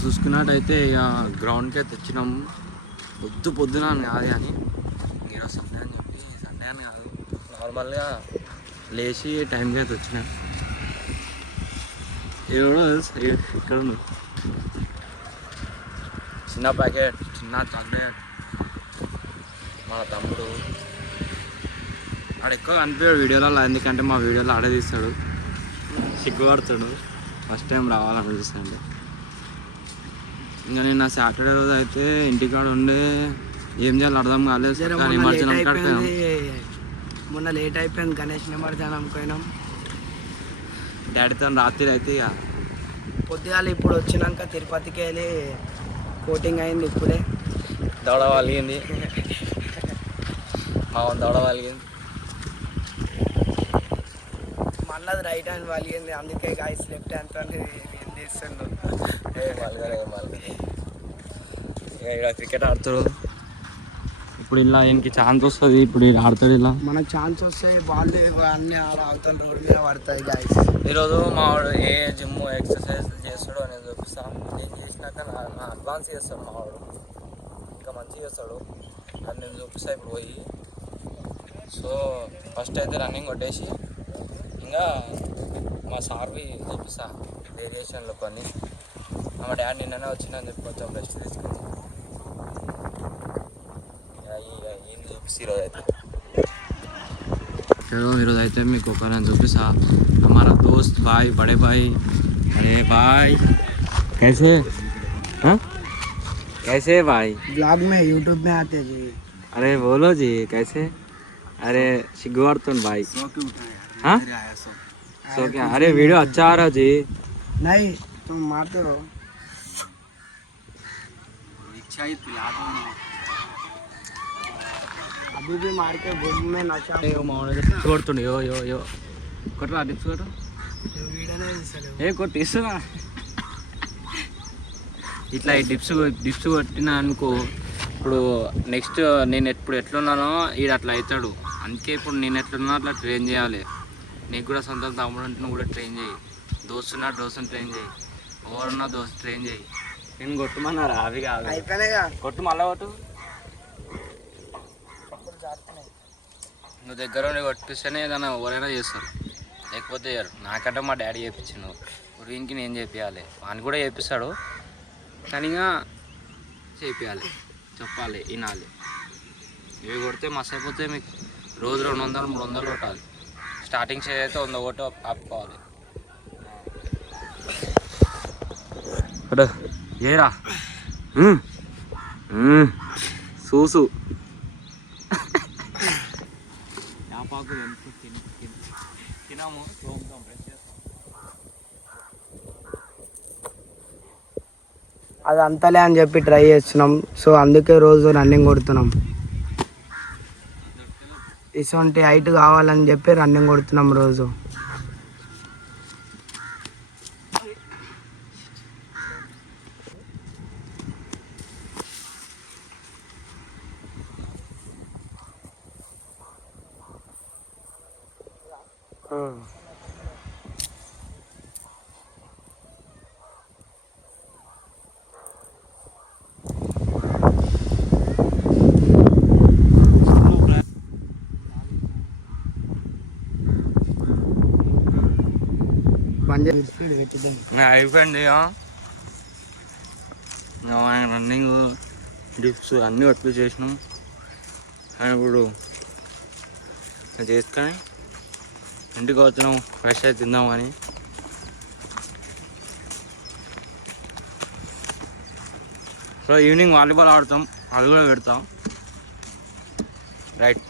చూసుకున్నట్టయితే ఇక గ్రౌండ్కి అయితే తెచ్చినాం. పొద్దున కాదు కానీ ఈరోజు సండే అని చెప్పి, సండే అని కాదు నార్మల్గా లేచి టైంకి అయితే వచ్చినాం. ఇక్కడ చిన్న ప్యాకెట్, చిన్న చాక్లెట్. మన తమ్ముడు ఆడ ఎక్కువ కనిపించాడు వీడియోలలో, ఎందుకంటే మా వీడియోలో ఆడే తీస్తాడు, సిగ్గుపడుతాడు. ఫస్ట్ టైం రావాలని చూస్తాడు. ఇంకా నిన్న సాటర్డే రోజు అయితే ఇంటికాడ ఉండే ఏం చేయాలి అర్థం కాలేదు. నిమజ్జనం కాడికి మొన్న లేట్ అయిపోయింది, గణేష్ నిమజ్జనం పోయినాం డాడీతో. రాత్రి అయితే ఇక పొద్దుగాల ఇప్పుడు వచ్చినాక తిరుపతికి వెళ్ళి కోటింగ్ అయింది. ఇప్పుడే దౌడ వాలిగింది, మా దౌడ వాలిగింది, మళ్ళీ రైట్ హ్యాండ్ వాలిగింది. అందుకే గాయస్ లెఫ్ట్ హ్యాండ్తో ఏం చేస్తుండ్రు. ఇక్కడ క్రికెట్ ఆడుతారు ఇప్పుడు. ఇలా ఈయనకి ఛాన్స్ వస్తుంది, ఇప్పుడు ఆడుతాడు. ఇలా మనకు ఛాన్స్ వస్తాయి, బాల్ అన్నీ ఆడుతాను, రోడ్డు మీద పడతాయి గాయస్. ఈరోజు మా వాడు ఏ జిమ్ ఎక్సర్సైజ్ చేస్తాడు అనేది చూపిస్తాను. నేను చేసినాక నా అడ్వాన్స్ చేస్తాడు మా వాడు, ఇంకా మంచిగా చేస్తాడు. అది నేను చూపిస్తాను ఇప్పుడు పోయి. సో ఫస్ట్ అయితే రన్నింగ్ కొట్టేసి ఇంకా మా సార్వి చూపిస్తాను వేరియేషన్లో కొన్ని. మా డాడీ నిన్ననే వచ్చిందని చెప్పి కొంచెం రెస్ట్ తీసుకుని ఏం చూపిస్తే ఈరోజు అయితే మీకు ఒక నేను చూపిస్తా. हमारा दोस्त भाई, बड़े भाई, अरे भाई कैसे हाँ कैसे भाई? ब्लॉग में यूट्यूब में आते जी. अरे बोलो जी कैसे? अरे शिगवर्तन भाई हाँ सो क्या? अरे वीडियो अच्छा आ रहा जी. नहीं तुम मारते रहो. इच्छा ही पिला दो ना. अभी भी मार के घूम में नशा కొడుతుండు. యో యో యో కొట్టరా టిప్స్ కొట్టు. ఏ కొట్టి ఇస్తున్నా. ఇట్లా ఈ డిప్స్ కొట్టినా అనుకో, ఇప్పుడు నెక్స్ట్ నేను ఇప్పుడు ఎట్లున్నానో ఈడు అట్లా అవుతాడు. అందుకే ఇప్పుడు నేను ఎట్లున్నా అట్లా ట్రైన్ చేయాలి. నీకు కూడా సొంత తమ్ముడు ఉంటున్నా కూడా ట్రైన్ చేయి. దోస్తున్నా దోస్తుని ట్రైన్ చేయి. ఎవరున్నా దోస్తు ట్రైన్ చేయి. నేను కొట్టమన్నారా? అవి కాదు, కొట్టు మళ్ళా కొట్టు. నువ్వు దగ్గర ఉండి కొట్టిస్తేనే ఏదైనా ఎవరైనా చేస్తారు, లేకపోతే నాకంటే మా డాడీ చేయించాను. వీనికి నేను చేయించాలి, వాని కూడా చేపిస్తాడు. కానీ చేయించాలి, చెప్పాలి, వినాలి. ఇవి కొడితే మస్తు అయిపోతే మీకు రోజు 200-300 కొట్టాలి. స్టార్టింగ్ స్టేజ్ అయితే 100 కొట్టి ఆపుకోవాలి. ఏరా చూసు తినాము. అది అంతలే అని చెప్పి ట్రై చేస్తున్నాం. సో అందుకే రోజు రన్నింగ్ కొడుతున్నాం. ఇటువంటి హైట్ కావాలని చెప్పి రన్నింగ్ కొడుతున్నాం రోజు. అయిపోయింది రన్నింగ్, డిప్స్ అన్నీ ఒట్లు చేసినాం. ఇప్పుడు చేసుకొని ఇంటికి వచ్చినాం, ఫ్రెష్ అయితే తిందామని. సో ఈవినింగ్ వాలీబాల్ ఆడతాం, అది కూడా పెడతాం. రైట్.